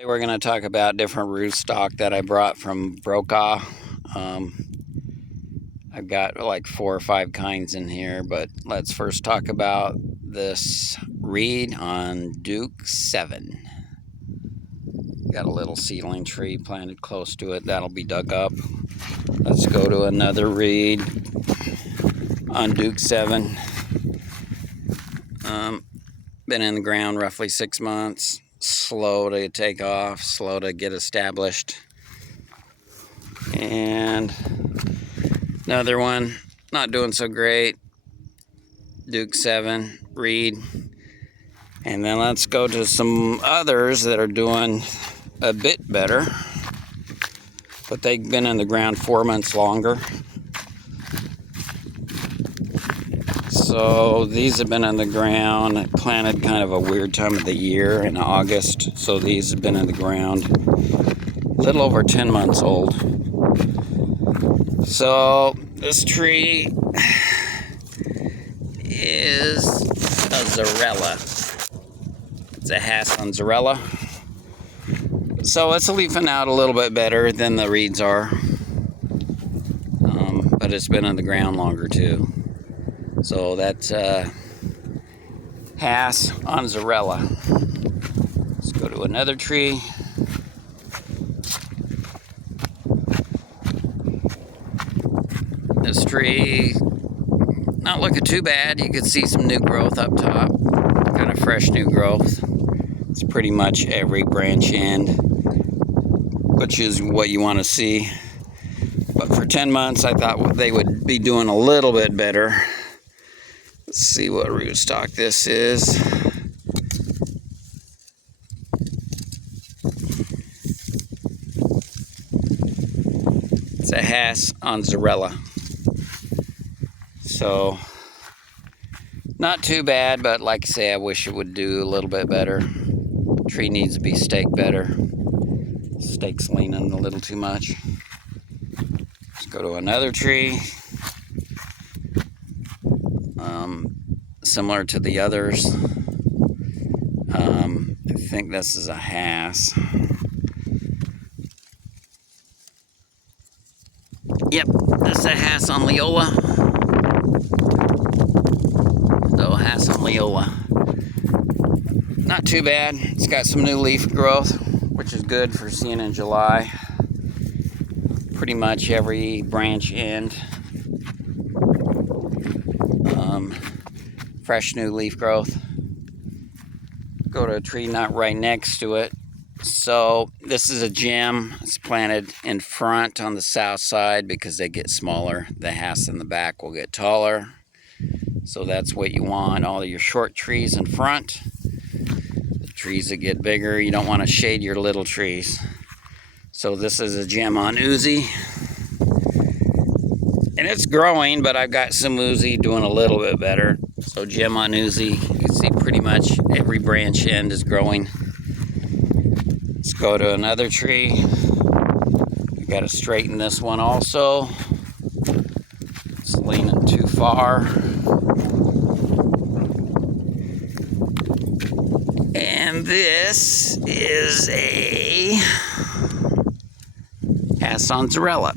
Today we're going to talk about different rootstock that I brought from Brokaw. I've got like 4 or 5 kinds in here, but let's first talk about this reed on Duke 7. Got a little seedling tree planted close to it. That'll be dug up. Let's go to another reed on Duke 7. Been in the ground roughly 6 months. Slow to take off, slow to get established. And another one, not doing so great. Duke 7, reed. And then let's go to some others that are doing a bit better. But they've been in the ground 4 months longer. So these have been in the ground, planted kind of a weird time of the year in August. So these have been in the ground a little over 10 months old. So this tree is a Zarella. It's a Hassan Zarella. So it's leafing out a little bit better than the reeds are. But it's been in the ground longer too. So that's Hass on Zarella. Let's go to another tree. This tree, not looking too bad. You can see some new growth up top, kind of fresh new growth. It's pretty much every branch end, which is what you want to see. But for 10 months, I thought they would be doing a little bit better. Let's see what rootstock this is. It's a Hass on Zarella. So, not too bad, but like I say, I wish it would do a little bit better. Tree needs to be staked better. Stake's leaning a little too much. Let's go to another tree. Similar to the others. I think this is a Hass. Yep, this is a Hass on Leola. So Hass on Leola. Not too bad. It's got some new leaf growth, which is good for seeing in July. Pretty much every branch end. Fresh new leaf growth. Go to a tree not right next to it. So this is a gem. It's planted in front on the south side because they get smaller. The Hass in the back will get taller. So that's what you want, all of your short trees in front. The trees that get bigger, you don't want to shade your little trees. So this is a gem on Uzi. And it's growing, but I've got some Uzi doing a little bit better. So gem on Uzi, you can see pretty much every branch end is growing. Let's go to another tree. We got to straighten this one also. It's leaning too far. And this is a Hassan Zarella.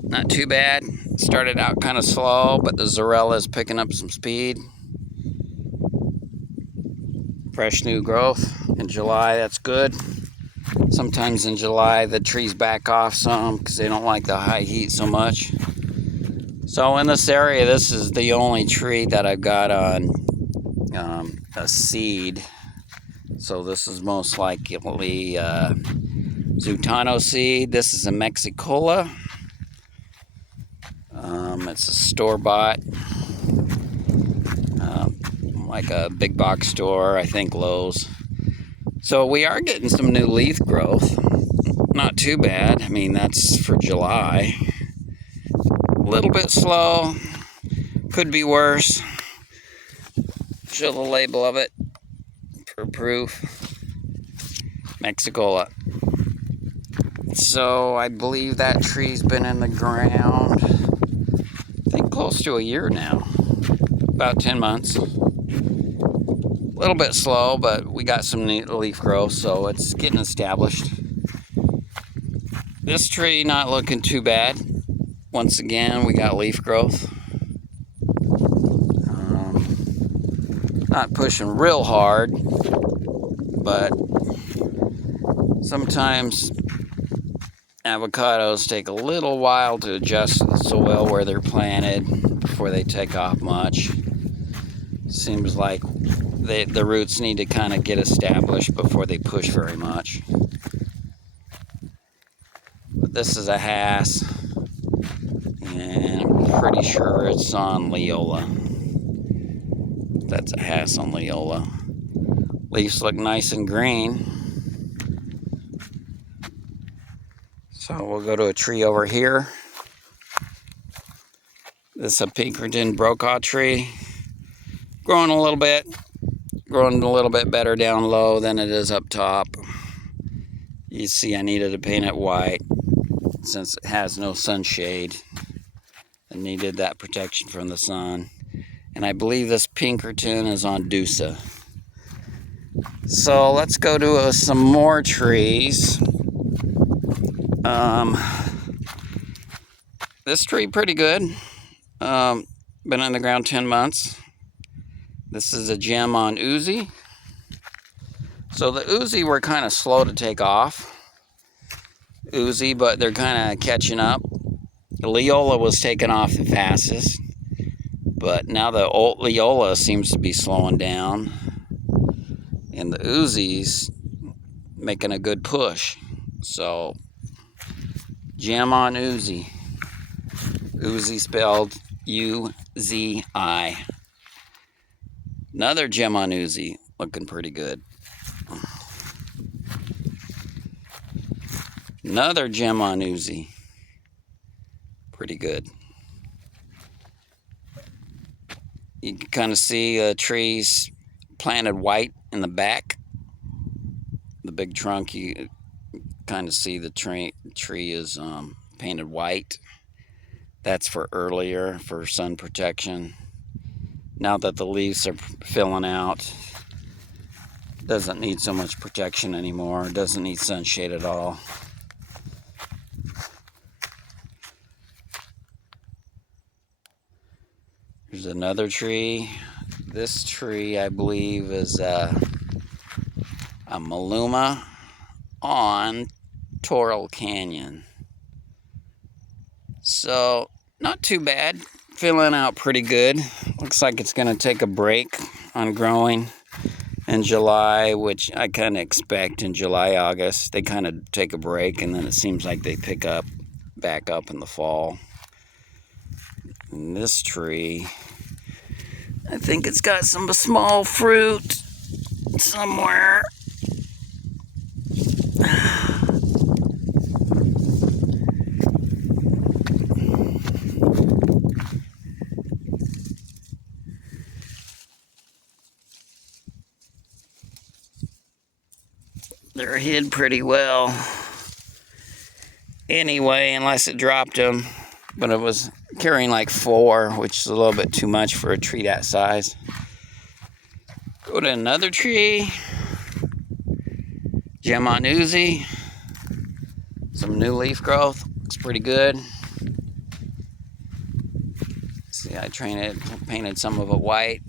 Not too bad. Started out kind of slow, but the Zarella is picking up some speed. Fresh new growth in July, that's good. Sometimes in July the trees back off some because they don't like the high heat so much. So in this area, this is the only tree that I've got on a seed. So this is most likely Zutano seed. This is a Mexicola. It's a store-bought, like a big box store, I think Lowe's. So we are getting some new leaf growth. Not too bad. I mean, that's for July. A little bit slow. Could be worse. Show the label of it for proof. Mexicola. So I believe that tree's been in the ground, I think close to a year now. About 10 months. A little bit slow, but we got some neat leaf growth, so it's getting established. This tree not looking too bad. Once again, we got leaf growth. Not pushing real hard, but sometimes avocados take a little while to adjust to the soil where they're planted before they take off much. Seems like the roots need to kind of get established before they push very much. But this is a Hass, and I'm pretty sure it's on Leola. That's a Hass on Leola. Leaves look nice and green. So we'll go to a tree over here. This is a Pinkerton brokaw tree. Growing a little bit better down low than it is up top. You see I needed to paint it white since it has no sunshade. It needed that protection from the sun. And I believe this Pinkerton is on Dusa. So let's go to some more trees. This tree pretty good. Been in the ground 10 months. This is a gem on Uzi. So the Uzi were kind of slow to take off. Uzi, but they're kind of catching up. The Leola was taking off the fastest, but now the old Leola seems to be slowing down, and the Uzi's making a good push. So gem on Uzi. Uzi spelled U-Z-I. Another gem on Uzi, looking pretty good. Another gem on Uzi, pretty good. You can kind of see the trees planted white in the back. The big trunk, you kind of see the tree is painted white. That's for earlier, for sun protection. Now that the leaves are filling out, doesn't need so much protection anymore. Doesn't need sunshade at all. Here's another tree. This tree, I believe, is a Maluma on Toral Canyon. So, not too bad. Filling out pretty good. Looks like it's going to take a break on growing in July, which I kind of expect in July, August. They kind of take a break, and then it seems like they pick up back up in the fall. And this tree, I think it's got some small fruit somewhere. They're hid pretty well. Anyway, unless it dropped them. But it was carrying like 4, which is a little bit too much for a tree that size. Go to another tree. Gem on Uzi. Some new leaf growth. Looks pretty good. See, I painted some of it white.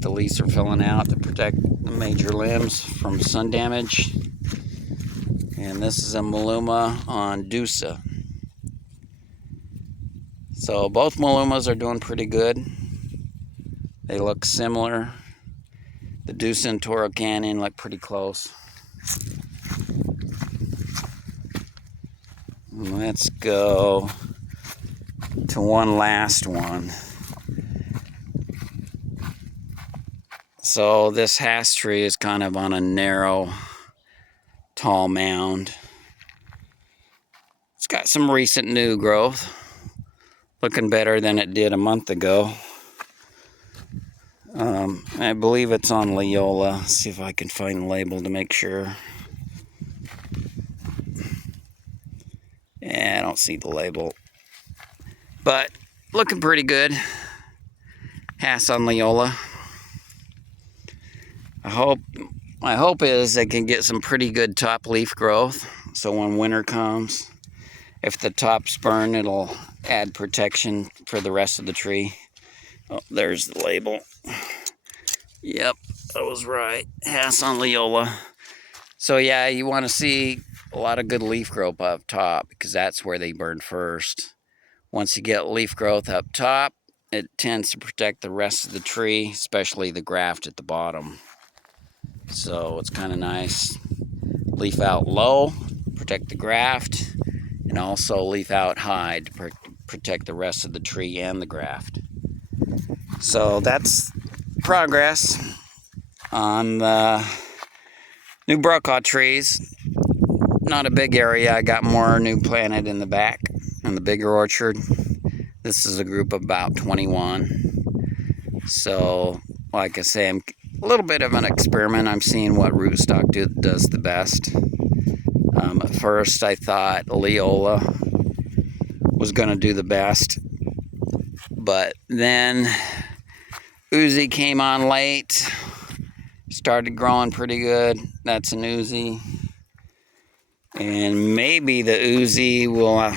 The leaves are filling out to protect the major limbs from sun damage. And this is a Maluma on Dusa. So both Malumas are doing pretty good. They look similar. The Dusa and Toro Canyon look pretty close. Let's go to one last one. So this Hass tree is kind of on a narrow, tall mound. It's got some recent new growth. Looking better than it did a month ago. I believe it's on Leola. Let's see if I can find the label to make sure. Yeah, I don't see the label. But looking pretty good. Hass on Leola. My hope is they can get some pretty good top leaf growth, so when winter comes, if the tops burn, it'll add protection for the rest of the tree. Oh, there's the label. Yep, I was right. Hass on Leola. So yeah, you want to see a lot of good leaf growth up top because that's where they burn first. Once you get leaf growth up top, it tends to protect the rest of the tree, especially the graft at the bottom. So it's kind of nice. Leaf out low, protect the graft, and also leaf out high to protect the rest of the tree and the graft. So that's progress on the new broccoli trees. Not a big area. I got more new planted in the back in the bigger orchard. This is a group of about 21. So, like I say, I'm a little bit of an experiment. I'm seeing what rootstock does the best. At first, I thought Leola was going to do the best, but then Uzi came on late, started growing pretty good. That's an Uzi, and maybe the Uzi will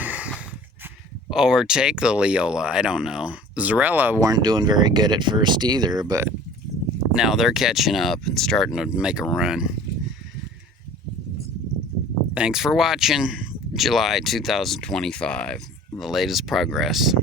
overtake the Leola. I don't know. Zarella weren't doing very good at first either, but now they're catching up and starting to make a run. Thanks for watching. July 2025, the latest progress.